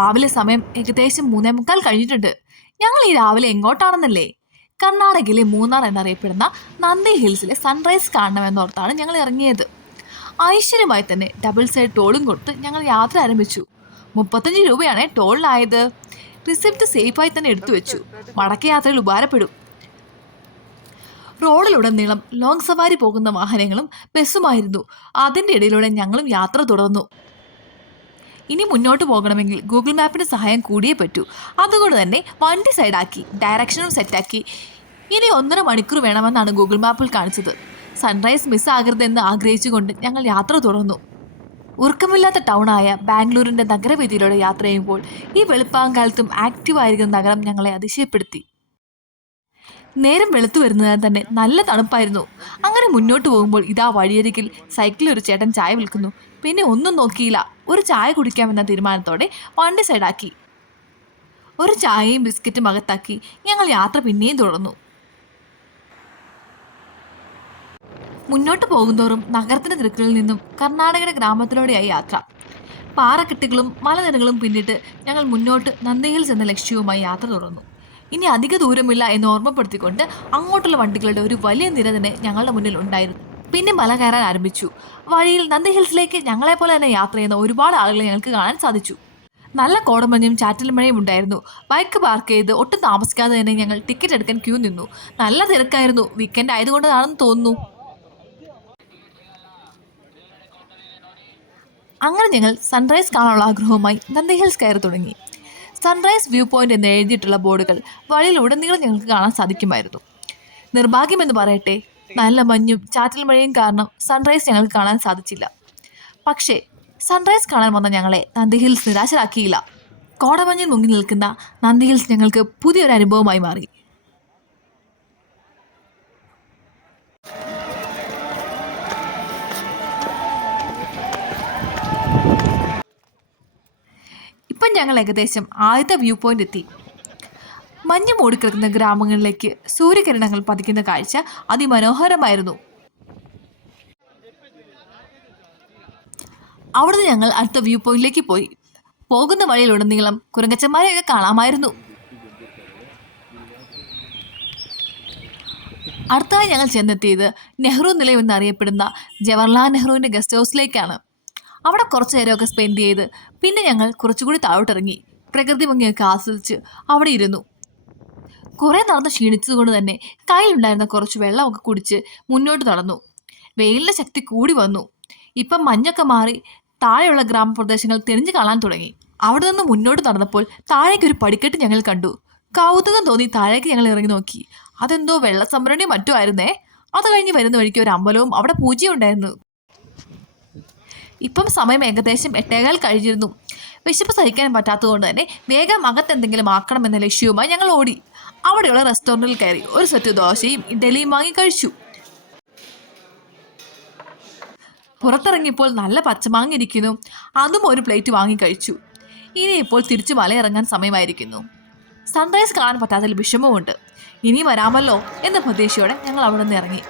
രാവിലെ സമയം ഏകദേശം 3:45 കഴിഞ്ഞിട്ടുണ്ട്. ഞങ്ങൾ ഈ രാവിലെ എങ്ങോട്ടാണെന്നല്ലേ? കർണാടകയിലെ മൂന്നാർ എന്നറിയപ്പെടുന്ന നന്ദി ഹിൽസിലെ സൺറൈസ് കാണണമെന്നോർത്താണ് ഞങ്ങൾ ഇറങ്ങിയത്. ഐശ്വര്യമായി തന്നെ ഡബിൾ സൈഡ് ടോളും കൊടുത്ത് ഞങ്ങൾ യാത്ര ആരംഭിച്ചു. 35 രൂപയാണ് ടോളിനായത്. റിസിപ്റ്റ് സേഫായി തന്നെ എടുത്തു വെച്ചു. മടക്കയാത്രയിൽ ഉപകാരപ്പെടും. റോഡിലുടനീളം ലോങ് സവാരി പോകുന്ന വാഹനങ്ങളും ബസ്സുമായിരുന്നു. അതിൻ്റെ ഇടയിലൂടെ ഞങ്ങളും യാത്ര തുടർന്നു. ഇനി മുന്നോട്ട് പോകണമെങ്കിൽ ഗൂഗിൾ മാപ്പിൻ്റെ സഹായം കൂടിയേ പറ്റൂ. അതുകൊണ്ട് തന്നെ വണ്ടി സൈഡാക്കി ഡയറക്ഷനും സെറ്റാക്കി. ഇനി 1.5 മണിക്കൂർ വേണമെന്നാണ് ഗൂഗിൾ മാപ്പിൽ കാണിച്ചത്. സൺറൈസ് മിസ്സാകരുതെന്ന് ആഗ്രഹിച്ചുകൊണ്ട് ഞങ്ങൾ യാത്ര തുടർന്നു. ഉറക്കമില്ലാത്ത ടൗണായ ബാംഗ്ലൂരിൻ്റെ നഗരവീതിയിലൂടെ യാത്ര ചെയ്യുമ്പോൾ ഈ വെളുപ്പാങ്കാലത്തും ആക്റ്റീവായിരിക്കുന്ന നഗരം ഞങ്ങളെ അതിശയപ്പെടുത്തി. നേരം വെളുത്തു വരുന്നതിനാൽ തന്നെ നല്ല തണുപ്പായിരുന്നു. അങ്ങനെ മുന്നോട്ട് പോകുമ്പോൾ ഇതാ വഴിയരികിൽ സൈക്കിളിൽ ഒരു ചേട്ടൻ ചായ വിൽക്കുന്നു. പിന്നെ ഒന്നും നോക്കിയില്ല, ഒരു ചായ കുടിക്കാമെന്ന തീരുമാനത്തോടെ വണ്ടി സൈഡാക്കി ഒരു ചായയും ബിസ്ക്കറ്റും അകത്താക്കി ഞങ്ങൾ യാത്ര പിന്നെയും തുടർന്നു. മുന്നോട്ട് പോകുന്തോറും നഗരത്തിന്റെ തിരക്കുകളിൽ നിന്നും കർണാടകയുടെ ഗ്രാമത്തിലൂടെയായി യാത്ര. പാറക്കെട്ടുകളും മലനിരകളും പിന്നിട്ട് ഞങ്ങൾ മുന്നോട്ട് നന്ദി ഹിൽസ് എന്ന ലക്ഷ്യവുമായി യാത്ര തുടർന്നു. ഇനി അധിക ദൂരമില്ല എന്ന് ഓർമ്മപ്പെടുത്തിക്കൊണ്ട് അങ്ങോട്ടുള്ള വണ്ടികളുടെ ഒരു വലിയ നിര തന്നെ ഞങ്ങളുടെ മുന്നിൽ ഉണ്ടായിരുന്നു. പിന്നെ മല കയറാൻ ആരംഭിച്ചു. വഴിയിൽ നന്ദി ഹിൽസിലേക്ക് ഞങ്ങളെപ്പോലെ തന്നെ യാത്ര ചെയ്യുന്ന ഒരുപാട് ആളുകളെ ഞങ്ങൾക്ക് കാണാൻ സാധിച്ചു. നല്ല കോടമഞ്ഞും ചാറ്റൽ മഴയും ഉണ്ടായിരുന്നു. ബൈക്ക് പാർക്ക് ചെയ്ത് ഒട്ടും താമസിക്കാതെ തന്നെ ഞങ്ങൾ ടിക്കറ്റ് എടുക്കാൻ ക്യൂ നിന്നു. നല്ല തിരക്കായിരുന്നു. വീക്കെൻഡ് ആയതുകൊണ്ടാണെന്ന് തോന്നുന്നു. അങ്ങനെ ഞങ്ങൾ സൺറൈസ് കാണാനുള്ള ആഗ്രഹവുമായി നന്ദി ഹിൽസ് കയറി തുടങ്ങി. സൺറൈസ് വ്യൂ പോയിന്റ് എന്ന് എഴുതിയിട്ടുള്ള ബോർഡുകൾ വഴിയിലുടനീളം ഞങ്ങൾക്ക് കാണാൻ സാധിക്കുമായിരുന്നു. നിർഭാഗ്യമെന്ന് പറയട്ടെ, നല്ല മഞ്ഞും ചാറ്റൽ മഴയും കാരണം സൺറൈസ് ഞങ്ങൾക്ക് കാണാൻ സാധിച്ചില്ല. പക്ഷേ സൺറൈസ് കാണാൻ വന്ന ഞങ്ങളെ നന്ദി ഹിൽസ് നിരാശരാക്കിയില്ല. കോടമഞ്ഞിൽ മുങ്ങി നിൽക്കുന്ന നന്ദി ഹിൽസ് ഞങ്ങൾക്ക് പുതിയൊരു അനുഭവമായി മാറി. ഇപ്പം ഞങ്ങൾ ഏകദേശം ആദ്യത്തെ വ്യൂ പോയിന്റ് എത്തി. മഞ്ഞ് മൂടിക്കിടക്കുന്ന ഗ്രാമങ്ങളിലേക്ക് സൂര്യകിരണങ്ങൾ പതിക്കുന്ന കാഴ്ച അതിമനോഹരമായിരുന്നു. അവിടുന്ന് ഞങ്ങൾ അടുത്ത വ്യൂ പോയിന്റിലേക്ക് പോയി. പോകുന്ന വഴിയിലുടനീളം കുരങ്ങച്ചന്മാരെയൊക്കെ കാണാമായിരുന്നു. അടുത്തായി ഞങ്ങൾ ചെന്നെത്തിയത് നെഹ്റു നിലയം എന്നറിയപ്പെടുന്ന ജവഹർലാൽ നെഹ്റുവിൻ്റെ ഗസ്റ്റ് ഹൗസിലേക്കാണ്. അവിടെ കുറച്ചു നേരമൊക്കെ സ്പെൻഡ് ചെയ്ത് പിന്നെ ഞങ്ങൾ കുറച്ചുകൂടി താഴോട്ടിറങ്ങി പ്രകൃതി ഭംഗിയൊക്കെ ആസ്വദിച്ച് അവിടെ ഇരുന്നു. കുറേ നടന്ന് ക്ഷീണിച്ചതുകൊണ്ട് തന്നെ കയ്യിലുണ്ടായിരുന്ന കുറച്ച് വെള്ളമൊക്കെ കുടിച്ച് മുന്നോട്ട് നടന്നു. വെയിലിൻ്റെ ശക്തി കൂടി വന്നു. ഇപ്പം മഞ്ഞൊക്കെ മാറി താഴെയുള്ള ഗ്രാമപ്രദേശങ്ങൾ തെളിഞ്ഞു കാണാൻ തുടങ്ങി. അവിടെ നിന്ന് മുന്നോട്ട് നടന്നപ്പോൾ താഴേക്കൊരു പടിക്കെട്ട് ഞങ്ങൾ കണ്ടു. കൗതുകം തോന്നി താഴേക്ക് ഞങ്ങൾ ഇറങ്ങി നോക്കി. അതെന്തോ വെള്ള സംഭരണിയും മറ്റും ആയിരുന്നേ. അത് കഴിഞ്ഞ് വരുന്ന വഴിക്ക് ഒരു അമ്പലവും അവിടെ പൂജയും ഉണ്ടായിരുന്നു. ഇപ്പം സമയം ഏകദേശം 8:15 കഴിഞ്ഞിരുന്നു. വിശപ്പ് സഹിക്കാൻ പറ്റാത്തതുകൊണ്ട് തന്നെ വേഗം അകത്തെന്തെങ്കിലും ആക്കണമെന്ന ലക്ഷ്യവുമായി ഞങ്ങൾ ഓടി. അവിടെയുള്ള റെസ്റ്റോറൻറ്റിൽ കയറി ഒരു സെറ്റ് ദോശയും ഇഡ്ഡലിയും വാങ്ങി കഴിച്ചു. പുറത്തിറങ്ങിയപ്പോൾ നല്ല പച്ചമാങ്ങ ഇരിക്കുന്നു. അതും ഒരു പ്ലേറ്റ് വാങ്ങി കഴിച്ചു. ഇനിയിപ്പോൾ തിരിച്ചു മലയിറങ്ങാൻ സമയമായിരിക്കുന്നു. സൺറൈസ് കാണാൻ പറ്റാത്തതിൽ വിഷമമുണ്ട്. ഇനി വരാമല്ലോ എന്ന പ്രതീക്ഷയോടെ ഞങ്ങൾ അവിടെ നിന്ന് ഇറങ്ങി.